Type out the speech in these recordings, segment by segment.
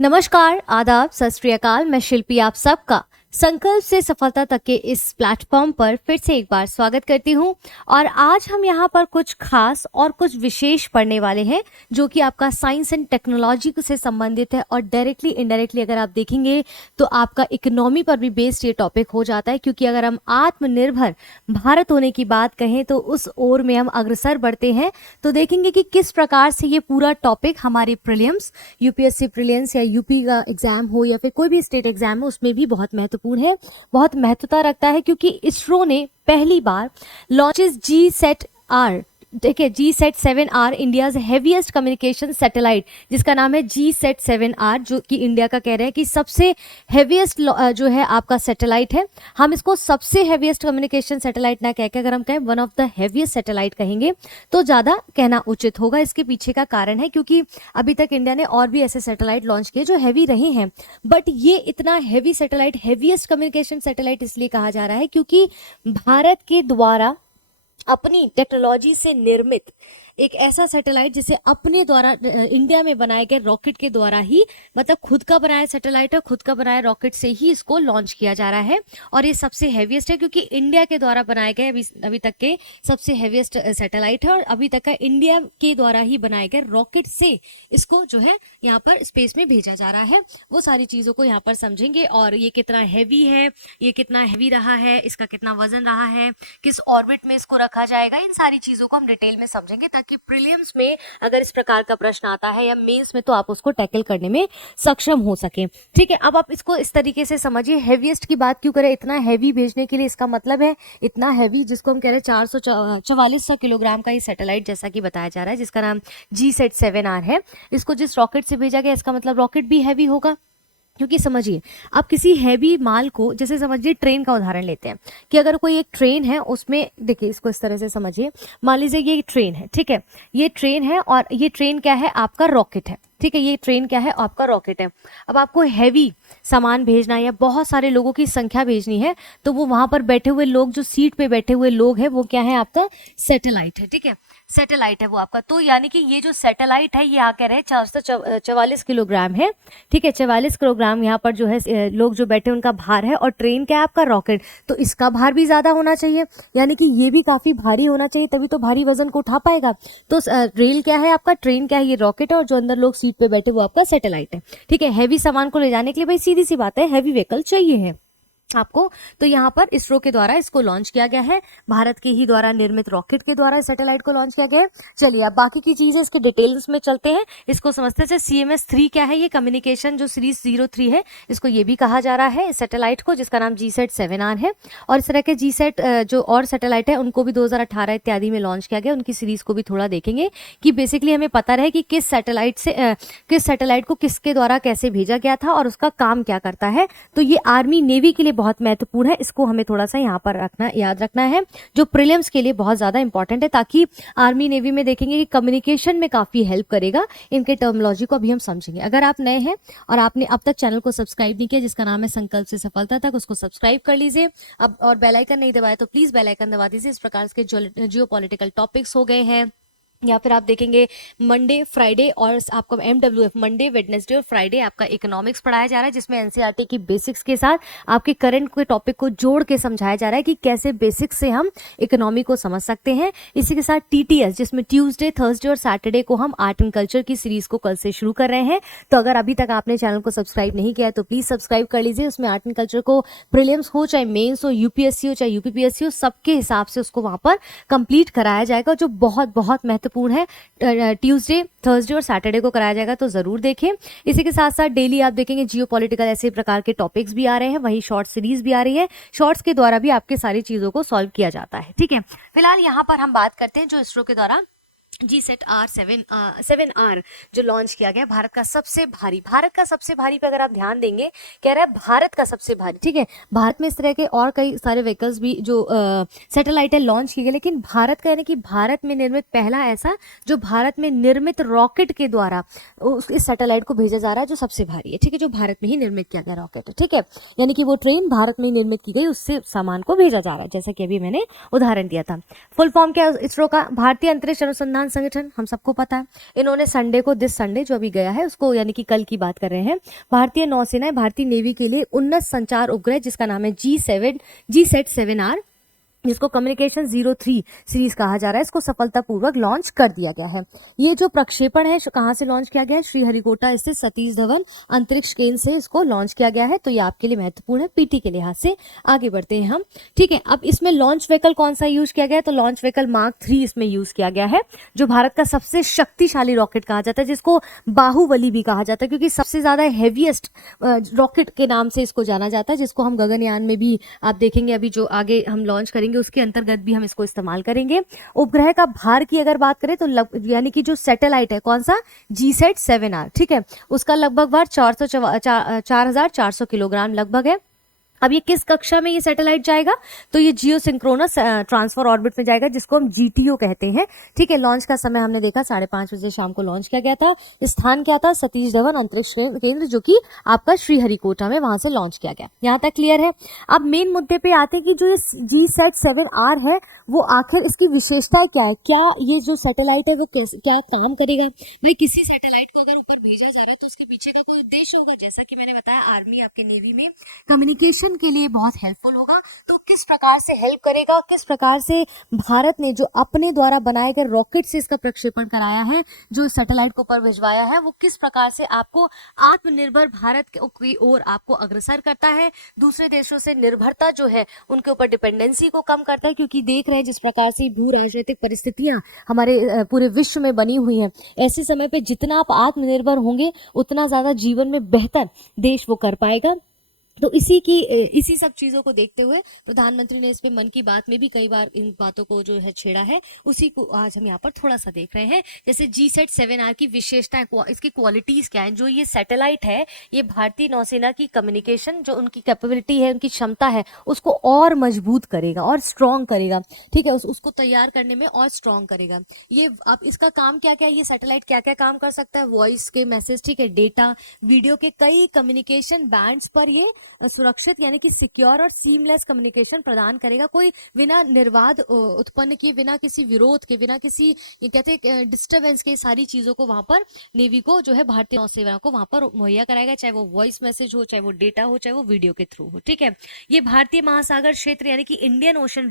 नमस्कार, आदाब, सत श्री अकाल। मैं शिल्पी आप सबका संकल्प से सफलता तक के इस प्लेटफॉर्म पर फिर से एक बार स्वागत करती हूं। और आज हम यहां पर कुछ खास और कुछ विशेष पढ़ने वाले हैं जो कि आपका साइंस एंड टेक्नोलॉजी से संबंधित है। और डायरेक्टली इनडायरेक्टली अगर आप देखेंगे तो आपका इकोनॉमी पर भी बेस्ड ये टॉपिक हो जाता है, क्योंकि अगर हम आत्मनिर्भर भारत होने की बात कहें तो उस ओर में हम अग्रसर बढ़ते हैं। तो देखेंगे कि किस प्रकार से ये पूरा टॉपिक हमारे प्रीलिम्स, यूपीएससी प्रीलिम्स या यूपी का एग्जाम हो या फिर कोई भी स्टेट एग्जाम हो, उसमें भी बहुत महत्वपूर्ण है, बहुत महत्वता रखता है। क्योंकि इसरो ने पहली बार लॉन्चेस GSAT-R, देखिए GSAT-7R, India's heaviest communication satellite, जिसका नाम है GSAT-7R, जो कि इंडिया का कह रहे हैं कि सबसे हेवीएस्ट जो है आपका सैटेलाइट है। हम इसको सबसे हेवीएस्ट कम्युनिकेशन सैटेलाइट ना कह के अगर हम कहें one of the heaviest satellite कहेंगे तो ज़्यादा कहना उचित होगा। इसके पीछे का कारण है क्योंकि अभी तक इंडिया ने और भी ऐसे सैटेलाइट लॉन्च किए जो हैवी रहे हैं, बट ये इतना heavy satellite, heaviest communication satellite इसलिए कहा जा रहा है क्योंकि भारत के द्वारा अपनी टेक्नोलॉजी से निर्मित एक ऐसा सैटेलाइट जिसे अपने द्वारा इंडिया में बनाए गए रॉकेट के द्वारा ही, मतलब खुद का बनाया सैटेलाइट है, खुद का बनाया रॉकेट से ही इसको लॉन्च किया जा रहा है। और ये सबसे हैवीएस्ट है क्योंकि इंडिया के द्वारा बनाए गए अभी तक के सबसे हैवीएस्ट सैटेलाइट है। और अभी तक का इंडिया के द्वारा ही बनाए गए रॉकेट से इसको जो है यहाँ पर स्पेस में भेजा जा रहा है। वो सारी चीज़ों को यहाँ पर समझेंगे। और ये कितना हैवी है, ये कितना हैवी रहा है, इसका कितना वजन रहा है, किस ऑर्बिट में इसको रखा जाएगा, इन सारी चीज़ों को हम डिटेल में समझेंगे ताकि प्रीलिम्स में अगर इस प्रकार का प्रश्न आता है या मेंस में तो आप उसको टैकल करने में सक्षम हो सके। ठीक है, अब आप इसको इस तरीके से समझिए। हैवीएस्ट की बात क्यों करें, इतना हैवी भेजने के लिए, इसका मतलब है इतना हैवी जिसको हम कह रहे हैं 444 किलोग्राम का ये सैटेलाइट, जैसा कि बताया जा रहा है, जिसका नाम GSAT-7R है। इसको जिस रॉकेट से भेजा गया इसका मतलब रॉकेट भी हैवी होगा। क्योंकि समझिए, आप किसी हैवी माल को, जैसे समझिए ट्रेन का उदाहरण लेते हैं कि अगर कोई एक ट्रेन है, उसमें देखिए इसको इस तरह से समझिए, मान लीजिए ये ट्रेन है, ठीक है, ये ट्रेन है और ये ट्रेन क्या है, आपका रॉकेट है। ठीक है, ये ट्रेन क्या है, आपका रॉकेट है। अब आपको हैवी सामान भेजना या बहुत सारे लोगों की संख्या भेजनी है तो वो वहां पर बैठे हुए लोग, जो सीट पे बैठे हुए लोग हैं, वो क्या है, आपका सैटेलाइट है। ठीक है, सैटेलाइट है वो आपका। तो यानी कि ये जो सैटेलाइट है ये आ कह रहे हैं 444 किलोग्राम है। ठीक है, 44 किलोग्राम यहाँ पर जो है लोग जो बैठे उनका भार है। और ट्रेन क्या है, आपका रॉकेट, तो इसका भार भी ज्यादा होना चाहिए, यानी कि ये भी काफी भारी होना चाहिए, तभी तो भारी वजन को उठा पाएगा। तो रेल क्या है आपका, ट्रेन क्या है, ये रॉकेट है, और जो अंदर लोग सीट पे बैठे वो आपका सैटेलाइट है। ठीक है, हैवी सामान को ले जाने के लिए भाई सीधी सी बात है, हैवी व्हीकल चाहिए है आपको। तो यहाँ पर इसरो के द्वारा इसको लॉन्च किया गया है, भारत के ही द्वारा निर्मित रॉकेट के द्वारा सैटेलाइट को लॉन्च किया गया है। चलिए अब बाकी की चीजें इसके डिटेल्स में चलते हैं, इसको समझते हैं। CMS-3 क्या है, ये कम्युनिकेशन जो सीरीज 03 है, इसको ये भी कहा जा रहा है इस सैटेलाइट को, जिसका नाम GSAT-7R है। और इस तरह के GSAT जो और सैटेलाइट है उनको भी 2018 इत्यादि में लॉन्च किया गया, उनकी सीरीज को भी थोड़ा देखेंगे कि बेसिकली हमें पता रहे कि किस सैटेलाइट को किसके द्वारा कैसे भेजा गया था और उसका काम क्या करता है। तो ये आर्मी नेवी के लिए बहुत महत्वपूर्ण है, इसको हमें थोड़ा सा यहाँ पर याद रखना है, जो प्रीलिम्स के लिए बहुत ज्यादा इंपॉर्टेंट है, ताकि आर्मी नेवी में देखेंगे कि कम्युनिकेशन में काफी हेल्प करेगा। इनके टर्मिनोलॉजी को अभी हम समझेंगे। अगर आप नए हैं और आपने अब तक चैनल को सब्सक्राइब नहीं किया, जिसका नाम है संकल्प से सफलता तक, उसको सब्सक्राइब कर लीजिए अब। और बेल आइकन नहीं दबाया तो प्लीज बेल आइकन दबा दीजिए। इस प्रकार के जियो पॉलिटिकल टॉपिक्स हो गए हैं, या फिर आप देखेंगे मंडे फ्राइडे और आपका MWF, मंडे वेडनेसडे और फ्राइडे आपका इकोनॉमिक्स पढ़ाया जा रहा है, जिसमें NCERT की बेसिक्स के साथ आपके करंट के टॉपिक को जोड़ के समझाया जा रहा है कि कैसे बेसिक्स से हम इकोनॉमी को समझ सकते हैं। इसी के साथ TTS, जिसमें ट्यूसडे, थर्सडे और सैटरडे को हम आर्ट एंड कल्चर की सीरीज को कल से शुरू कर रहे हैं। तो अगर अभी तक आपने चैनल को सब्सक्राइब नहीं किया है तो प्लीज सब्सक्राइब कर लीजिए। उसमें आर्ट एंड कल्चर को प्रीलिम्स हो, चाहे मेन्स हो, UPSC हो, चाहे UPPSC हो, सबके हिसाब से उसको वहां पर कंप्लीट कराया जाएगा, जो बहुत बहुत महत्वपूर्ण है। ट्यूसडे, थर्सडे और सैटरडे को कराया जाएगा, तो जरूर देखें। इसी के साथ साथ डेली आप देखेंगे जियो पॉलिटिकल ऐसे प्रकार के टॉपिक्स भी आ रहे हैं, वही शॉर्ट सीरीज भी आ रही है, शॉर्ट्स के द्वारा भी आपके सारी चीजों को सॉल्व किया जाता है। ठीक है, फिलहाल यहाँ पर हम बात करते हैं जो इसरो के द्वारा GSAT-7R जो लॉन्च किया गया, भारत का सबसे भारी पे अगर आप ध्यान देंगे, कह रहा है भारत का सबसे भारी। ठीक है, भारत में इस तरह के और कई सारे व्हीकल्स भी जो सैटेलाइट है लॉन्च किए गए, लेकिन भारत का, यानी कि भारत में निर्मित पहला ऐसा जो भारत में निर्मित रॉकेट के द्वारा इस सैटेलाइट को भेजा जा रहा है, जो सबसे भारी है। ठीक है, जो भारत में ही निर्मित किया गया रॉकेट है। ठीक है, यानी कि वो ट्रेन भारत में ही निर्मित की गई, उससे सामान को भेजा जा रहा है, जैसा कि अभी मैंने उदाहरण दिया था। फुल फॉर्म क्या इसरो का, भारतीय अंतरिक्ष अनुसंधान विमान संगठन हम सबको पता है, इन्होंने संडे को, दिस संडे जो अभी गया है उसको, यानी कि कल की बात कर रहे हैं, भारतीय नौसेना, भारतीय नेवी के लिए उन्नत संचार उपग्रह जिसका नाम है GSAT-7R, जिसको कम्युनिकेशन 03 सीरीज कहा जा रहा है, इसको सफलतापूर्वक लॉन्च कर दिया गया है। ये जो प्रक्षेपण है कहाँ से लॉन्च किया गया है? श्रीहरिकोटा स्थित सतीश धवन अंतरिक्ष केंद्र से इसको लॉन्च किया गया है। तो ये आपके लिए महत्वपूर्ण है पीटी के लिहाज से। आगे बढ़ते हैं हम, ठीक है। अब इसमें लॉन्च व्हीकल कौन सा यूज किया गया है? तो लॉन्च व्हीकल मार्क 3 इसमें यूज किया गया है, जो भारत का सबसे शक्तिशाली रॉकेट कहा जाता है, जिसको बाहुबली भी कहा जाता है, क्योंकि सबसे ज्यादा हेवीएस्ट रॉकेट के नाम से इसको जाना जाता है, जिसको हम गगनयान में भी आप देखेंगे, अभी जो आगे हम लॉन्च करेंगे उसके अंतर्गत भी हम इसको इस्तेमाल करेंगे। उपग्रह का भार की अगर बात करें तो यानी कि जो सैटेलाइट है कौन सा? GSAT-7R, ठीक है, उसका लगभग भार 4400 किलोग्राम लगभग है। अब ये किस कक्षा में ये सैटेलाइट जाएगा? तो ये जियो सिंक्रोनस ट्रांसफर ऑर्बिट में जाएगा, जिसको हम GTO कहते हैं, ठीक है। लॉन्च का समय हमने देखा 5:30 बजे शाम को लॉन्च किया गया था। स्थान क्या था? सतीश धवन अंतरिक्ष केंद्र, जो कि आपका श्रीहरिकोटा में, वहां से लॉन्च किया गया। यहाँ तक क्लियर है। अब मेन मुद्दे पे आते हैं कि जो GSAT-7R है वो आखिर इसकी विशेषताएं क्या है, क्या ये जो सैटेलाइट है वो कैसे क्या काम करेगा? भाई किसी सैटेलाइट को अगर ऊपर भेजा जा रहा है तो उसके पीछे का कोई उद्देश्य होगा, जैसा कि मैंने बताया आर्मी, आपके नेवी में कम्युनिकेशन के लिए बहुत हेल्पफुल होगा। तो किस प्रकार से हेल्प करेगा, किस प्रकार से भारत ने जो अपने द्वारा बनाए गए रॉकेट से इसका प्रक्षेपण कराया है, जो सैटेलाइट को ऊपर भिजवाया है, वो किस प्रकार से आपको आत्मनिर्भर भारत की ओर आपको अग्रसर करता है, दूसरे देशों से निर्भरता जो है उनके ऊपर डिपेंडेंसी को कम करता है। क्योंकि देख रहे हैं जिस प्रकार से भू राजनीतिक परिस्थितियां हमारे पूरे विश्व में बनी हुई हैं, ऐसे समय पे जितना आप आत्मनिर्भर होंगे उतना ज्यादा जीवन में बेहतर देश वो कर पाएगा। तो इसी सब चीजों को देखते हुए प्रधानमंत्री ने इस पे मन की बात में भी कई बार इन बातों को जो है छेड़ा है, उसी को आज हम यहाँ पर थोड़ा सा देख रहे हैं। जैसे GSAT-7R की विशेषताएं, इसकी क्वालिटीज क्या है? जो ये सैटेलाइट है ये भारतीय नौसेना की कम्युनिकेशन, जो उनकी कैपेबिलिटी है, उनकी क्षमता है, उसको और मजबूत करेगा और स्ट्रॉन्ग करेगा, ठीक है, उसको तैयार करने में और स्ट्रॉन्ग करेगा। ये अब इसका काम क्या क्या है, ये सैटेलाइट क्या क्या काम कर सकता है? वॉइस के मैसेज, ठीक है, डेटा, वीडियो के कई कम्युनिकेशन बैंड्स पर ये सुरक्षित यानी कि सिक्योर और सीमलेस कम्युनिकेशन प्रदान करेगा। कोई बिना निर्वाद उत्पन्न किए, बिना किसी विरोध के, बिना किसी ये कहते हैं डिस्टरबेंस के, सारी चीजों को वहां पर नेवी को जो है, भारतीय नौसेना को वहां पर मुहैया कराएगा, चाहे वो वॉइस मैसेज हो, चाहे वो डेटा हो, चाहे वो वीडियो के थ्रू हो, ठीक है। ये भारतीय महासागर क्षेत्र यानी कि इंडियन ओशन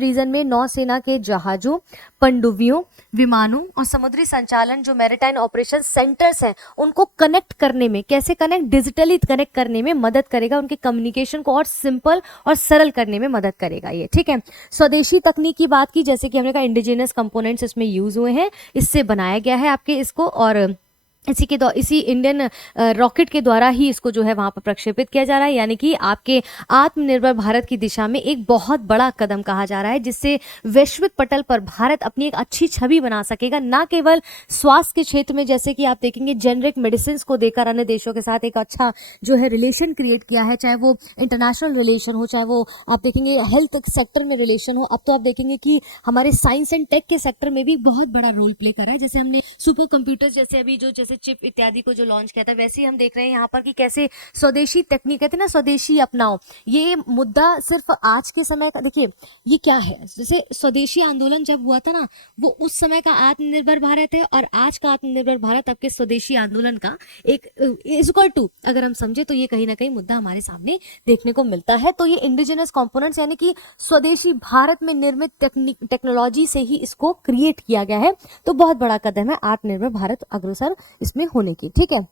रीजन में नौसेना के जहाजों, पनडुब्बियों, विमानों और समुद्री संचालन जो मैरीटाइम ऑपरेशन सेंटर्स हैं उनको कनेक्ट करने में, कैसे कनेक्ट? डिजिटली कनेक्ट करने में मदद करेगा, उनके कम्युनिकेशन को और सिंपल और सरल करने में मदद करेगा ये, ठीक है। स्वदेशी तकनीक की बात की, जैसे कि हमने कहा इंडिजिनस कंपोनेंट्स इसमें यूज हुए हैं, इससे बनाया गया है आपके इसको, और इसी इंडियन रॉकेट के द्वारा ही इसको जो है वहां पर प्रक्षेपित किया जा रहा है। यानी कि आपके आत्मनिर्भर भारत की दिशा में एक बहुत बड़ा कदम कहा जा रहा है, जिससे वैश्विक पटल पर भारत अपनी एक अच्छी छवि बना सकेगा, ना केवल स्वास्थ्य के क्षेत्र में, जैसे कि आप देखेंगे जेनरिक मेडिसिन को देकर अन्य देशों के साथ एक अच्छा जो है रिलेशन क्रिएट किया है, चाहे वो इंटरनेशनल रिलेशन हो, चाहे वो आप देखेंगे हेल्थ सेक्टर में रिलेशन हो। अब तो आप देखेंगे कि हमारे साइंस एंड टेक के सेक्टर में भी बहुत बड़ा रोल प्ले कर रहा है। जैसे हमने सुपर कंप्यूटर जैसे अभी जो जैसे चिप इत्यादि को जो लॉन्च किया था, वैसे ही हम देख रहे हैं यहाँ पर कि कैसे स्वदेशी तकनीक, कहते हैं ना स्वदेशी अपनाओ, ये मुद्दा सिर्फ आज के समय का, देखिए ये क्या है, जैसे स्वदेशी आंदोलन जब हुआ था ना, वो उस समय का आत्मनिर्भर भारत है, और आज का आत्मनिर्भर भारत आपके स्वदेशी आंदोलन का एक इक्वल टू, अगर हम समझे तो ये कहीं ना कहीं मुद्दा हमारे सामने देखने को मिलता है। तो ये इंडिजिनस कंपोनेंट्स यानी कि स्वदेशी भारत में निर्मित टेक्नोलॉजी से ही इसको क्रिएट किया गया है। तो बहुत बड़ा कदम है आत्मनिर्भर भारत अग्रसर इसमें होने की, ठीक है।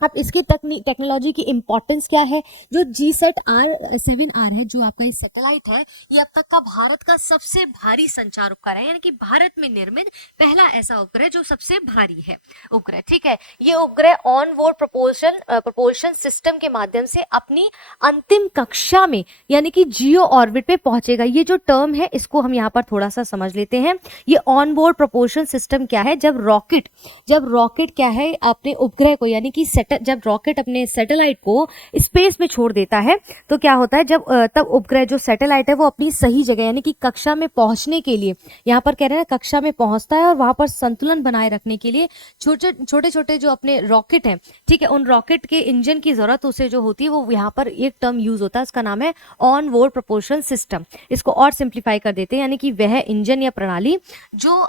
अब इसकी टेक्नोलॉजी की इंपॉर्टेंस क्या है? जो GSAT-7R है, जो आपका सैटेलाइट है, ये अब तक का भारत का सबसे भारी संचार उपग्रह है, यानी कि भारत में निर्मित पहला ऐसा उपग्रह जो सबसे भारी है उपग्रह, ठीक है। ये उपग्रह ऑन बोर्ड प्रपोल्शन सिस्टम के माध्यम से अपनी अंतिम कक्षा में यानी कि जियो ऑर्बिट पे पहुंचेगा। ये जो टर्म है इसको हम यहाँ पर थोड़ा सा समझ लेते हैं। ये ऑन बोर्ड प्रपोल्शन सिस्टम क्या है? जब रॉकेट क्या है अपने उपग्रह को यानी कि जब रॉकेट अपने सैटेलाइट को स्पेस में छोड़ देता है तो क्या होता है, जब तब उपग्रह जो सैटेलाइट है वो अपनी सही जगह यानी कि कक्षा में पहुंचने के लिए, यहाँ पर कह रहे हैं कक्षा में पहुंचता है और वहां पर संतुलन बनाए रखने के लिए छोटे छोटे जो अपने रॉकेट हैं, ठीक है, उन रॉकेट के इंजन की जरूरत उसे जो होती है वो यहाँ पर एक टर्म यूज होता है, उसका नाम है ऑन बोर्ड प्रपोर्शन सिस्टम। इसको और सिंप्लीफाई कर देते हैं, यानी कि वह इंजन या प्रणाली जो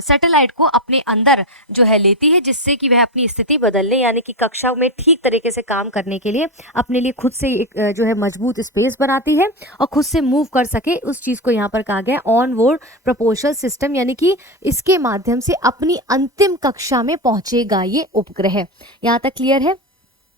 सैटेलाइट को अपने अंदर जो है लेती है, जिससे कि वह अपनी स्थिति बदलने यानी कि कक्षा में ठीक तरीके से काम करने के लिए अपने लिए खुद से एक जो है मजबूत स्पेस बनाती है और खुद से मूव कर सके, उस चीज को यहाँ पर कहा गया ऑन बोर्ड प्रपोर्शनल सिस्टम, यानी कि इसके माध्यम से अपनी अंतिम कक्षा में पहुंचेगा ये उपग्रह। यहाँ तक क्लियर है?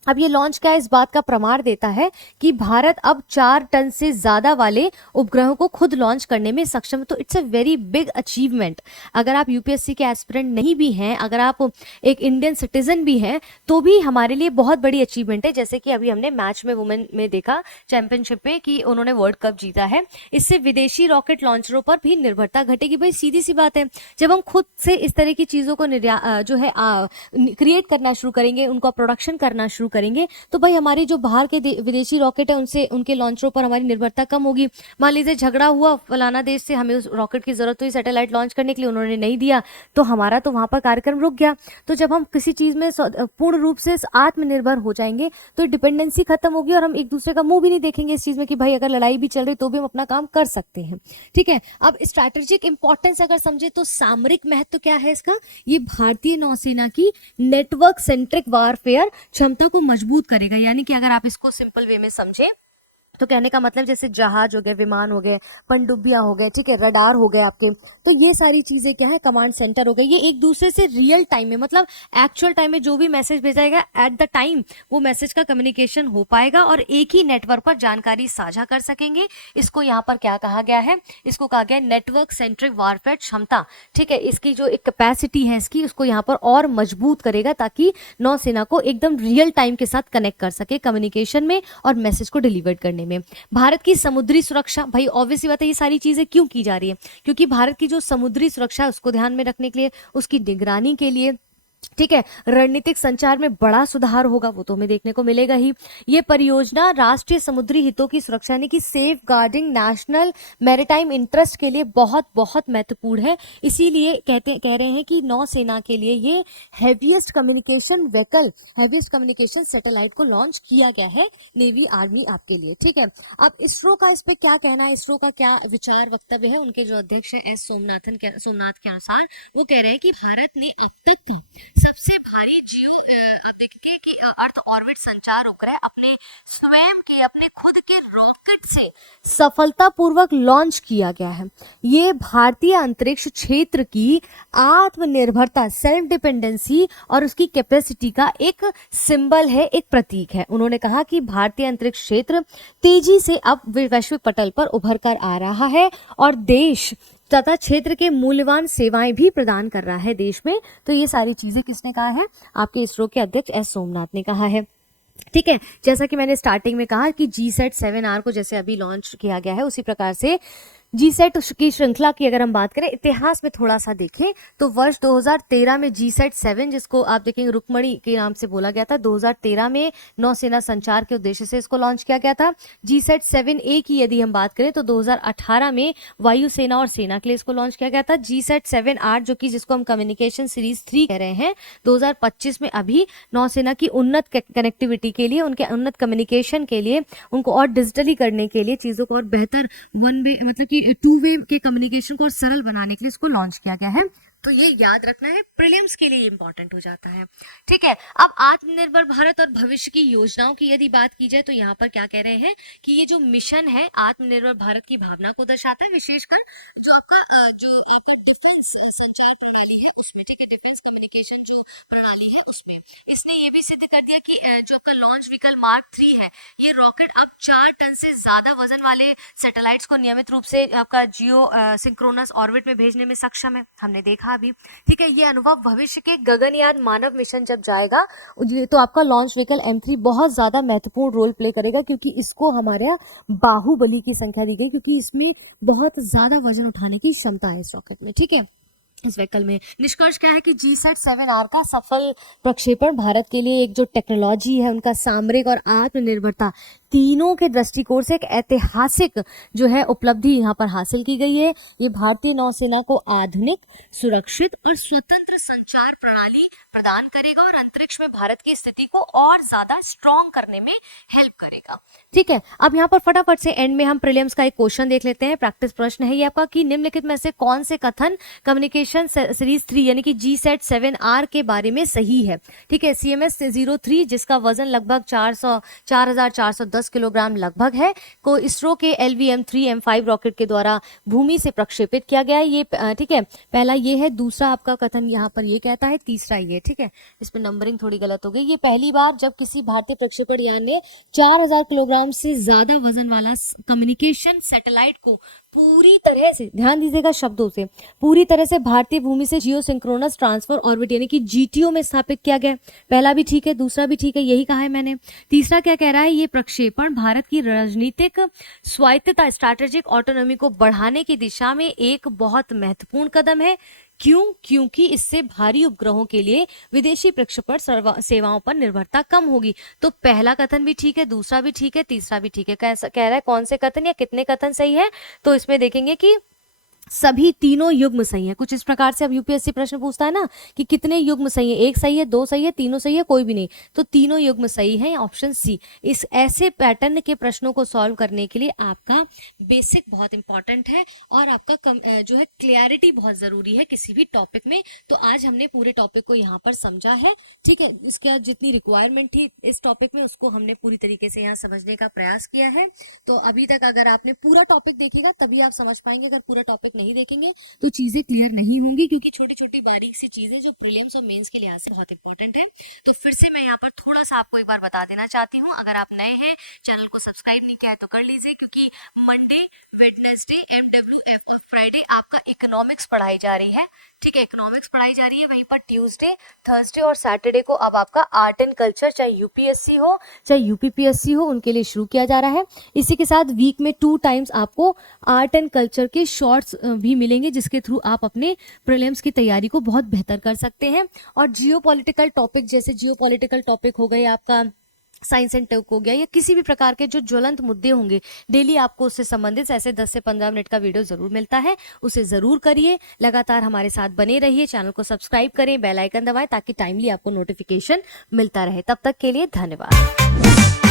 अब ये लॉन्च क्या है, इस बात का प्रमाण देता है कि भारत अब 4 टन से ज्यादा वाले उपग्रहों को खुद लॉन्च करने में सक्षम है। तो it's a very big achievement. अगर आप यूपीएससी के एस्पिरेंट नहीं भी हैं, अगर आप एक इंडियन सिटीजन भी हैं, तो भी हमारे लिए बहुत बड़ी अचीवमेंट है। जैसे कि अभी हमने मैच में वुमेन में देखा चैंपियनशिप में कि उन्होंने वर्ल्ड कप जीता है। इससे विदेशी रॉकेट लॉन्चरों पर भी निर्भरता घटेगी। भाई सीधी सी बात है, जब हम खुद से इस तरह की चीजों को जो है क्रिएट करना शुरू करेंगे, उनका प्रोडक्शन करना शुरू करेंगे, तो भाई हमारे जो बाहर के विदेशी रॉकेट है उनसे, उनके लॉन्चरों पर हमारी निर्भरता कम होगी। मान लीजिए झगड़ा हुआ फलाना देश से, हमें उस रॉकेट की जरूरत हुई सैटेलाइट लॉन्च करने के लिए, उन्होंने नहीं दिया, तो हमारा तो वहां पर कार्यक्रम रुक गया। तो जब हम किसी चीज में पूर्ण रूप से आत्मनिर्भर हो जाएंगे तो डिपेंडेंसी खत्म होगी और हम एक दूसरे का मुंह भी नहीं देखेंगे इस चीज में कि भाई अगर लड़ाई भी चल रही तो भी हम अपना काम कर सकते हैं। ठीक है, अब स्ट्रैटेजिक इंपॉर्टेंस अगर समझे तो सामरिक महत्व क्या है इसका, ये भारतीय नौसेना की नेटवर्क सेंट्रिक वारफेयर क्षमता को मजबूत करेगा। यानी कि अगर आप इसको सिंपल वे में समझे तो कहने का मतलब जैसे जहाज हो गए, विमान हो गए, पनडुब्बियां हो गए, ठीक है, रडार हो गए आपके, तो ये सारी चीजें क्या है, कमांड सेंटर हो गए, ये एक दूसरे से रियल टाइम में, मतलब एक्चुअल टाइम में जो भी मैसेज भेजाएगा एट द टाइम वो मैसेज का कम्युनिकेशन हो पाएगा और एक ही नेटवर्क पर जानकारी साझा कर सकेंगे। इसको यहाँ पर क्या कहा गया है, इसको कहा गया नेटवर्क सेंट्रिक वारफेयर क्षमता। ठीक है, इसकी जो एक कैपेसिटी है इसकी, उसको यहाँ पर और मजबूत करेगा ताकि नौसेना को एकदम रियल टाइम के साथ कनेक्ट कर सके कम्युनिकेशन में और मैसेज को डिलीवर करने में। भारत की समुद्री सुरक्षा, भाई ऑब्वियसली बात है, ये सारी चीजें क्यों की जा रही है, क्योंकि भारत की जो समुद्री सुरक्षा है उसको ध्यान में रखने के लिए, उसकी निगरानी के लिए, ठीक है, रणनीतिक संचार में बड़ा सुधार होगा, वो तो हमें देखने को मिलेगा ही। ये परियोजना राष्ट्रीय समुद्री हितों की सुरक्षा यानी कि safeguarding national maritime interest के लिए बहुत बहुत महत्वपूर्ण है। इसीलिए कह रहे हैं कि नौसेना के लिए ये heaviest communication vehicle, heaviest communication satellite को लॉन्च किया गया है नेवी आर्मी आपके लिए। ठीक है, अब इसरो का इस पर क्या कहना है, इसरो का क्या विचार वक्तव्य है, उनके जो अध्यक्ष है एस सोमनाथ के अनुसार वो कह रहे हैं कि भारत ने अब तक सबसे भारी जियो कि अर्थ ऑर्बिट संचार उपग्रह अपने स्वयं के, अपने खुद के रॉकेट से सफलतापूर्वक लॉन्च किया गया है। ये भारतीय अंतरिक्ष क्षेत्र की आत्मनिर्भरता, सेल्फ डिपेंडेंसी और उसकी कैपेसिटी का एक सिंबल है, एक प्रतीक है। उन्होंने कहा कि भारतीय अंतरिक्ष क्षेत्र तेजी से अब वैश्विक पटल पर उभर कर आ रहा है और देश तथा क्षेत्र के मूल्यवान सेवाएं भी प्रदान कर रहा है देश में। तो ये सारी चीजें किसने कहा है, आपके इसरो के अध्यक्ष एस सोमनाथ ने कहा है। ठीक है, जैसा कि मैंने स्टार्टिंग में कहा कि GSAT-7R को जैसे अभी लॉन्च किया गया है, उसी प्रकार से GSAT की श्रृंखला की अगर हम बात करें, इतिहास में थोड़ा सा देखें तो वर्ष 2013 में GSAT-7, जिसको आप देखेंगे रुक्मणी के नाम से बोला गया था, 2013 में नौसेना संचार के उद्देश्य से इसको लॉन्च किया गया था। GSAT-7A की यदि हम बात करें तो 2018 में वायुसेना और सेना के लिए इसको लॉन्च किया गया था। GSAT-7R जो कि जिसको हम कम्युनिकेशन सीरीज 3 कह रहे हैं, 2025 में अभी नौसेना की उन्नत कनेक्टिविटी के लिए, उनके उन्नत कम्युनिकेशन के लिए, उनको और डिजिटली करने के लिए, चीजों को और बेहतर वन वे मतलब कि 2 वे के कम्युनिकेशन को और सरल बनाने के लिए इसको लॉन्च किया गया है। तो ये याद रखना है, प्रीलिम्स के लिए इंपॉर्टेंट हो जाता है। ठीक है, अब आत्मनिर्भर भारत और भविष्य की योजनाओं की यदि बात की जाए तो यहाँ पर क्या कह रहे हैं कि ये जो मिशन है आत्मनिर्भर भारत की भावना को दर्शाता है, विशेषकर जो आपका डिफेंस संचार प्रणाली है उसमें, ठीक है, डिफेंस कम्युनिकेशन जो प्रणाली है उसमें इसने ये भी सिद्ध कर दिया कि जो आपका लॉन्च व्हीकल मार्क 3 है, ये रॉकेट अब 4 टन से ज्यादा वजन वाले सैटेलाइट्स को नियमित रूप से आपका जियो सिंक्रोनस ऑर्बिट में भेजने में सक्षम है, हमने देखा अभी। ठीक है, ये अनुभव भविष्य के गगनयान मानव मिशन जब जाएगा तो आपका लॉन्च व्हीकल M3 बहुत ज्यादा महत्वपूर्ण रोल प्ले करेगा, क्योंकि इसको हमारे बाहुबली की संख्या दी गई, क्योंकि इसमें बहुत ज्यादा वजन उठाने की क्षमता है इस रॉकेट में। ठीक है, इस व्हीकल में। निष्कर्ष क्या है कि GSAT-7R का सफल प्रक्षेपण भारत के लिए एक जो टेक्नोलॉजी है, उनका सामरिक और आत्मनिर्भरता तीनों के दृष्टिकोण से एक ऐतिहासिक जो है उपलब्धि यहाँ पर हासिल की गई है। ये भारतीय नौसेना को आधुनिक, सुरक्षित और स्वतंत्र संचार प्रणाली प्रदान करेगा और अंतरिक्ष में भारत की स्थिति को और ज्यादा स्ट्रॉन्ग करने में हेल्प करेगा। ठीक है, अब यहाँ पर फटाफट से एंड में हम प्रीलिम्स का एक क्वेश्चन देख लेते हैं। प्रैक्टिस प्रश्न है ये आपका कि निम्नलिखित में से कौन से कथन कम्युनिकेशन सीरीज 3 यानी कि GSAT-7R के बारे में सही है। ठीक है, CMS-03 जिसका वजन लगभग 4410 किलोग्राम लगभग है, को इसरो के LVM-3 M5 रॉकेट के द्वारा भूमि से प्रक्षेपित किया गया है। ये ठीक है, पहला ये है। दूसरा आपका कथन यहाँ पर ये कहता है, तीसरा ये। ठीक है, इसमें नंबरिंग थोड़ी गलत हो गई। ये पहली बार जब किसी भारतीय प्रक्षेपण यान ने 4000 किलोग्राम से ज्यादा वजन वाला कम्युनिकेशन सैटेलाइट को पूरी तरह से, ध्यान दीजिएगा शब्दों से, पूरी तरह से भारतीय भूमि से जियो सिंक्रोनस ट्रांसफर ऑर्बिट यानी कि GTO में स्थापित किया गया। पहला भी ठीक है, दूसरा भी ठीक है, यही कहा है मैंने। तीसरा क्या कह रहा है, ये प्रक्षेपण भारत की राजनीतिक स्वायत्तता, स्ट्रैटेजिक ऑटोनॉमी को बढ़ाने की दिशा में एक बहुत महत्वपूर्ण कदम है। क्यों? क्योंकि इससे भारी उपग्रहों के लिए विदेशी प्रक्षेपण सेवाओं पर निर्भरता कम होगी। तो पहला कथन भी ठीक है, दूसरा भी ठीक है, तीसरा भी ठीक है। कैसा कह रहा है, कौन से कथन या कितने कथन सही है? तो इसमें देखेंगे कि सभी तीनों युग्म सही है। कुछ इस प्रकार से अब यूपीएससी प्रश्न पूछता है ना कि कितने युग्म सही है, एक सही है, दो सही है, तीनों सही है, कोई भी नहीं, तो तीनों युग्म सही है, ऑप्शन सी। इस ऐसे पैटर्न के प्रश्नों को सॉल्व करने के लिए आपका बेसिक बहुत इंपॉर्टेंट है और आपका जो है क्लियरिटी बहुत जरूरी है किसी भी टॉपिक में। तो आज हमने पूरे टॉपिक को यहाँ पर समझा है। ठीक है, इसका जितनी रिक्वायरमेंट थी इस टॉपिक में उसको हमने पूरी तरीके से यहाँ समझने का प्रयास किया है। तो अभी तक अगर आपने पूरा टॉपिक देखेगा तभी आप समझ पाएंगे, अगर पूरा टॉपिक नहीं देखेंगे तो चीजें क्लियर नहीं होंगी, क्योंकि छोटी छोटी बारीक सी चीजें जो प्रीलिम्स और मेंस के लिहाज से बहुत इंपॉर्टेंट है। तो फिर से मैं यहाँ पर थोड़ा सा आपको एक बार बता देना चाहती हूँ, अगर आप नए हैं, चैनल को सब्सक्राइब नहीं किया है तो कर लीजिए, क्योंकि मंडे, वेडनेसडे, MWF और फ्राइडे आपका इकोनॉमिक्स पढ़ाई जा रही है। ठीक है, इकोनॉमिक्स पढ़ाई जा रही है। वहीं पर ट्यूसडे, थर्सडे और सैटरडे को अब आपका आर्ट एंड कल्चर, चाहे यूपीएससी हो चाहे यूपीपीएससी हो, उनके लिए शुरू किया जा रहा है। इसी के साथ वीक में 2 टाइम्स आपको आर्ट एंड कल्चर के शॉर्ट्स भी मिलेंगे, जिसके थ्रू आप अपने प्रीलिम्स की तैयारी को बहुत बेहतर कर सकते हैं। और जियोपॉलिटिकल टॉपिक, जैसे जियोपॉलिटिकल टॉपिक हो गए आपका, साइंस एंड टेक हो गया, या किसी भी प्रकार के जो ज्वलंत मुद्दे होंगे, डेली आपको उससे संबंधित ऐसे 10 से 15 मिनट का वीडियो जरूर मिलता है, उसे जरूर करिए। लगातार हमारे साथ बने रहिए, चैनल को सब्सक्राइब करें, बेल आइकन दबाएं ताकि टाइमली आपको नोटिफिकेशन मिलता रहे। तब तक के लिए धन्यवाद।